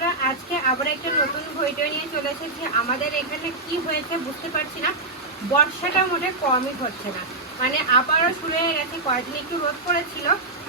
বন্ধুরা, আজকে আবার একটা নতুন ভিডিও নিয়ে চলে এসেছি। আমাদের এখানে কি হয়েছে বুঝতে পারছি না, বর্ষাটা মোটে কমই হচ্ছে না। মানে আবারও শুরু হয়ে গেছে। কয়েকদিন একটু রোদ পড়েছিল,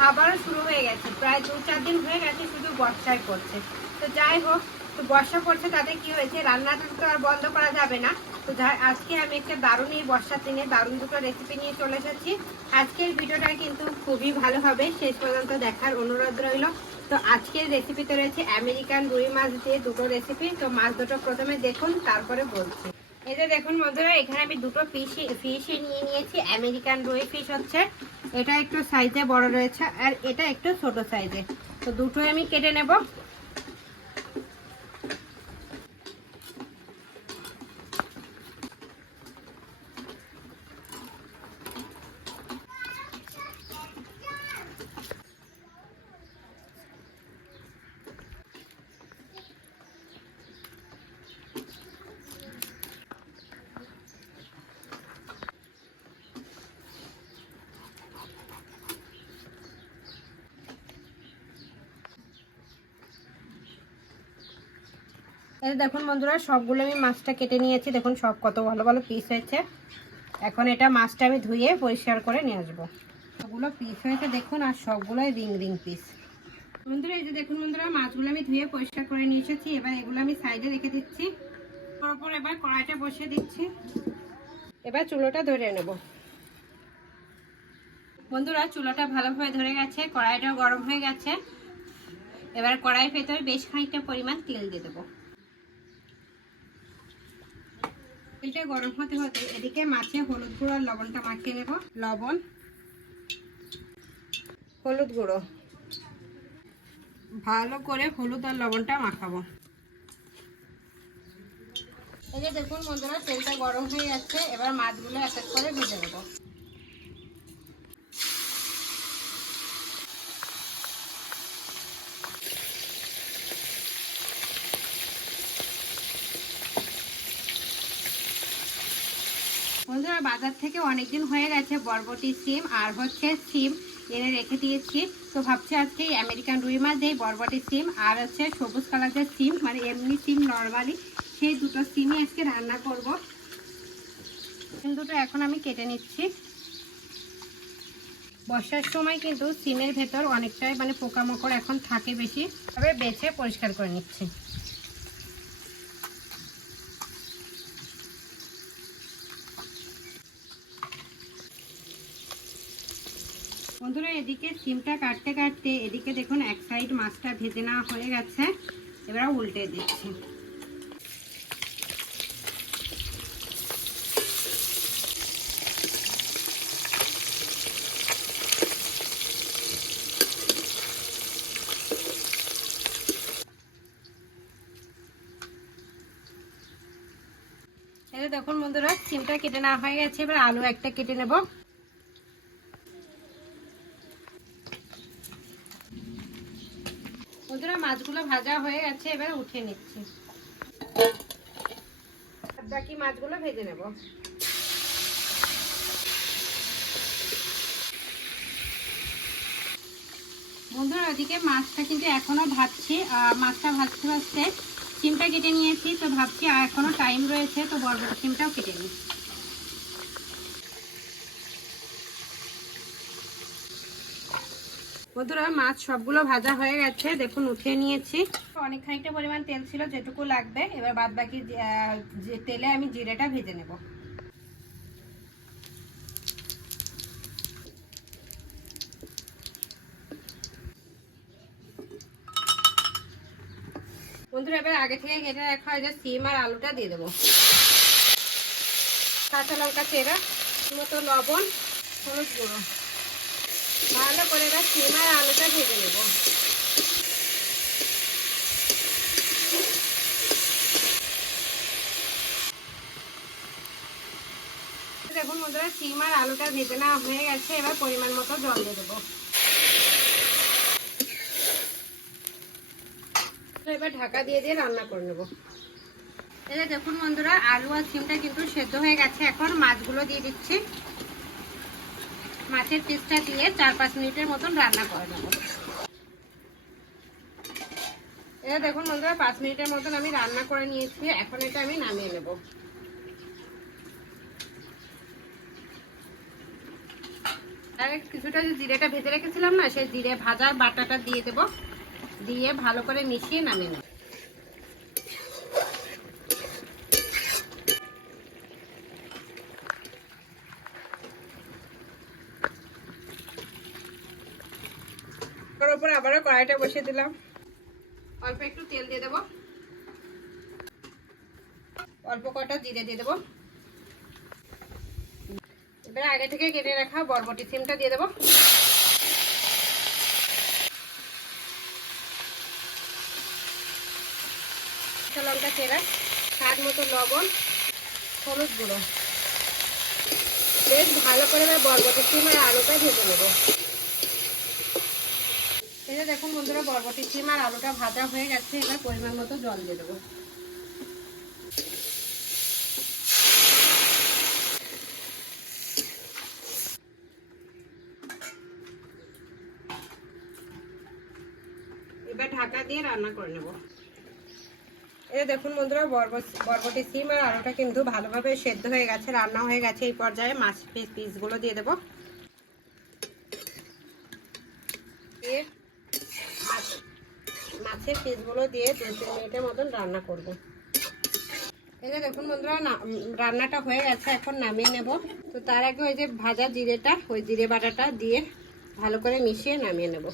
আবারও শুরু হয়ে গেছে। প্রায় 2-4 দিন হয়ে গেছে শুধু বর্ষায় পড়ছে। তো যাই হোক, তো বর্ষা পড়ছে তাতে কি হয়েছে, রান্নাটা তো আর বন্ধ করা যাবে না। তো আজকে আমি একটা দারুণ, এই বর্ষার দিনে দারুণ দুটো রেসিপি নিয়ে চলে এসেছি। আজকের ভিডিওটা কিন্তু খুবই ভালো হবে, শেষ পর্যন্ত দেখার অনুরোধ রইল। তো আজকের রেসিপিতে রয়েছে আমেরিকান রুই মাছ দিয়ে দুটো রেসিপি। তো মাছ দুটো প্রথমে দেখুন, তারপরে বলছি। এই যে দেখুন বন্ধুরা, এখানে আমি দুটো ফিশ নিয়ে নিয়েছি। আমেরিকান রুই ফিশ হচ্ছে, এটা একটু সাইজে বড় রয়েছে আর এটা একটু ছোট সাইজে। তো দুটোই আমি কেটে নেব। এই দেখুন বন্ধুরা, সবগুলো আমি মাছটা কেটে নিয়েছি। দেখুন সব কত ভালো ভালো পিস হয়েছে। এখন এটা মাছটা আমি ধুয়ে পরিষ্কার করে নিয়ে আসবো। সবগুলো পিস হয়েছে দেখুন, আর সবগুলোই রিং রিং পিস। বন্ধুরা এই যে দেখুন বন্ধুরা, মাছগুলো আমি ধুয়ে পরিষ্কার করে নিয়ে এসেছি। এবার এগুলো আমি সাইডে রেখে দিচ্ছি। তারপর এবার কড়াইটা বসিয়ে দিচ্ছি। এবার চুলোটা ধরে নেব। বন্ধুরা চুলোটা ভালোভাবে ধরে গেছে, কড়াইটাও গরম হয়ে গেছে। এবার কড়াইয়ের ভেতরে বেশ খানিকটা পরিমাণ তেল দিয়ে দেবো। তেলটা গরম হতে হতে এদিকে মাছে হলুদ গুঁড়ো আর লবণটা মাখিয়ে নেব। লবণ, হলুদ গুঁড়ো, ভালো করে হলুদ আর লবণটা মাখাবো। এই যে দেখুন বন্ধুরা, তেলটা গরম হয়ে যাচ্ছে। এবার মাছগুলো এক এক করে ভেজে নেব। বন্ধুরা বাজার থেকে অনেকদিন হয়ে গেছে বরবটি সিম আর হচ্ছে সিম এনে রেখে দিয়েছি। তো ভাবছি আজকে আমেরিকান রুই মাছ দিয়ে বরবটি সিম আর হচ্ছে সবুজ কালারের সিম, মানে এমনি সিম নর্মালি, সেই দুটো সিমই আজকে রান্না করব। সিম দুটো এখন আমি কেটে নিচ্ছি। বর্ষার সময় কিন্তু সিমের ভেতর অনেকটাই মানে পোকামাকড় এখন থাকে বেশি, তবে বেছে পরিষ্কার করে নিচ্ছি। বন্ধুরা এদিকে সিমটা কাটতে কাটতে এদিকে দেখুন এক সাইড মাছটা ভেজে নেওয়া হয়ে গেছে। এবার উল্টে দিচ্ছি। এই দেখুন বন্ধুরা, সিমটা কেটে নেওয়া হয়ে গেছে। এবার আলু একটা কেটে নেব। বন্ধুরা মাছগুলো ভাজা হয়ে গেছে, এবার উঠিয়ে নিচ্ছি। বাকি মাছগুলো ভেজে নেব। বন্ধুরা ওদিকে মাছটা কিন্তু এখনো ভাজছি। মাছটা ভাজতে ভাজতে সিমটা কেটে নিয়েছি। তো ভাবছি এখনো টাইম রয়েছে, তো বরবটি সিমটাও কেটে নিই। বন্ধুরা মাছ সবগুলো ভাজা হয়ে গেছে, দেখুন উঠিয়ে নিয়েছি। অনেক খানিকটা পরিমাণ তেল ছিল, যেটুকু লাগবে। এবার বাদ বাকি যে তেলে আমি জিরেটা ভেজে নেব। বন্ধুরা এবার আগে থেকে কেটে রাখা যে সিম আর আলুটা দিয়ে দেবো। কাঁচা লঙ্কা চেরা, মতো লবণ, হলুদ গুঁড়ো, ভালো করে এবার সিম আর আলুটা ভেজে নেব। দেখুন বন্ধুরা, সিম আর আলুটা ভেজে নেওয়া হয়ে গেছে। এবার পরিমাণ মতো জল দিয়ে দেবো। এবার ঢাকা দিয়ে দিয়ে রান্না করে নেব। এই যে দেখুন বন্ধুরা, আলু আর সিমটা কিন্তু সেদ্ধ হয়ে গেছে। এখন মাছগুলো দিয়ে দিচ্ছি। মাছের পিসটা দিয়ে 4-5 মিনিটের মতন রান্না করে নেব। এটা দেখুন বন্ধুরা 5 মিনিটের মতন আমি রান্না করে নিয়েছি। এখন এটা আমি নামিয়ে নেব। আর কিছুটা যে জিরেটা ভেজে রেখেছিলাম না, সেই জিরে ভাজার বাটাটা দিয়ে দেব, দিয়ে ভালো করে মিশিয়ে নামিয়ে নেব। তার উপর আবারও কড়াইটা বসিয়ে দিলাম, অল্প একটু তেল দিয়ে দেব, অল্প কটা জিরে দিয়ে দেবো। এবারে আগে থেকে কেটে রাখা বরবটি সিমটা দিয়ে দেবো। লঙ্কা চেরা, স্বাদ মতো লবণ, হলুদ গুঁড়ো, বেশ ভালো করে বরবটি সিম আর আলুটা ভেজে নেব। এই যে দেখুন বন্ধুরা বরবটি সিম আর আলুটা ভাজা হয়ে গেছে। এবার পরিমাণ মতো জল দিয়ে দেবো। এবার ঢাকা দিয়ে রান্না করে নেব। এই দেখুন বন্ধুরা বরবটি সিম আর আলুটা কিন্তু ভালোভাবে সেদ্ধ হয়ে গেছে, রান্না হয়ে গেছে। এই পর্যায়ে মাছ পিসগুলো দিয়ে দেবো। মাছের পিসগুলো দিয়ে 2-3 মিনিটের মতন রান্না করব। এই যে দেখুন বন্ধুরা রান্নাটা হয়ে গেছে, এখন নামিয়ে নেব। তো তার আগে ওই যে ভাজা জিরেটা, ওই জিরে বাটাটা দিয়ে ভালো করে মিশিয়ে নামিয়ে নেব।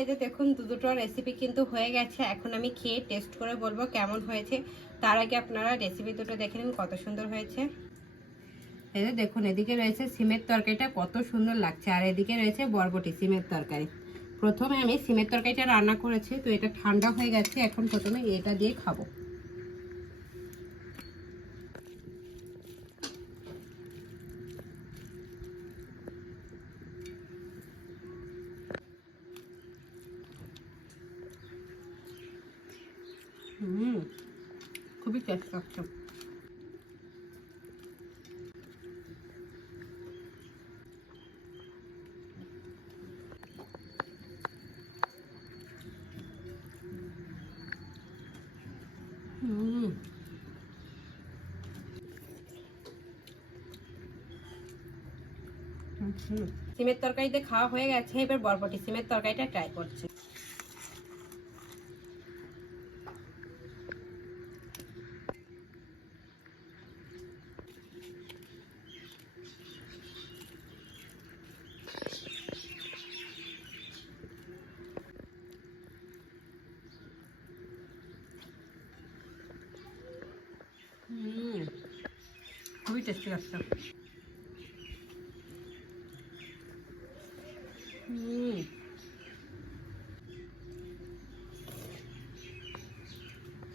এই যে দেখুন দুটো রেসিপি কিন্তু হয়ে গেছে। এখন আমি খেয়ে টেস্ট করে বলবো কেমন হয়েছে। তার আগে আপনারা রেসিপি দুটো দেখে নিন কত সুন্দর হয়েছে। এই যে দেখুন এদিকে রয়েছে সিমের তরকারিটা, কত সুন্দর লাগছে, আর এদিকে রয়েছে বরবটি সিমের তরকারি। প্রথমে আমি সিমের তরকারিটা রান্না করেছি, তো এটা ঠান্ডা হয়ে গেছে। এখন প্রথমে এটা দিয়ে খাবো। খুবই টেস্ট লাগছে। সিমের তরকারিতে খাওয়া হয়ে গেছে। এবার বরবটি সিমের তরকারিটা ট্রাই করছি। খুবই টেস্টি লাগছে।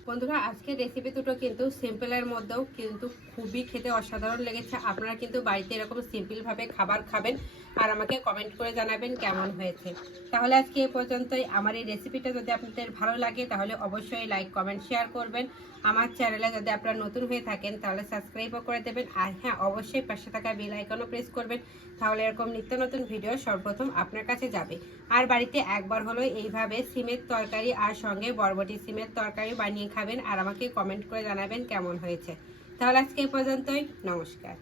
বন্ধুরা আজকের রেসিপি দুটো কিন্তু সিম্পলের মধ্যেও কিন্তু খুবই খেতে অসাধারণ লেগেছে। আপনারা কিন্তু বাড়িতে এরকম সিম্পলভাবে খাবার খাবেন আর আমাকে কমেন্ট করে জানাবেন কেমন হয়েছে। তাহলে আজকে এ পর্যন্তই। আমার এই রেসিপিটা যদি আপনাদের ভালো লাগে তাহলে অবশ্যই লাইক কমেন্ট শেয়ার করবেন। আমার চ্যানেলে যদি আপনারা নতুন হয়ে থাকেন তাহলে সাবস্ক্রাইবও করে দেবেন। আর হ্যাঁ, অবশ্যই পাশে থাকা বেল আইকনও প্রেস করবেন, তাহলে এরকম নিত্য নতুন ভিডিও সর্বপ্রথম আপনার কাছে যাবে। আর বাড়িতে একবার হলো এইভাবে সিমের তরকারি আর সঙ্গে বরবটি সিমের তরকারি বানিয়ে খাবেন আর আমাকে কমেন্ট করে জানাবেন কেমন হয়েছে। তাহলে আজকে এই পর্যন্তই। নমস্কার।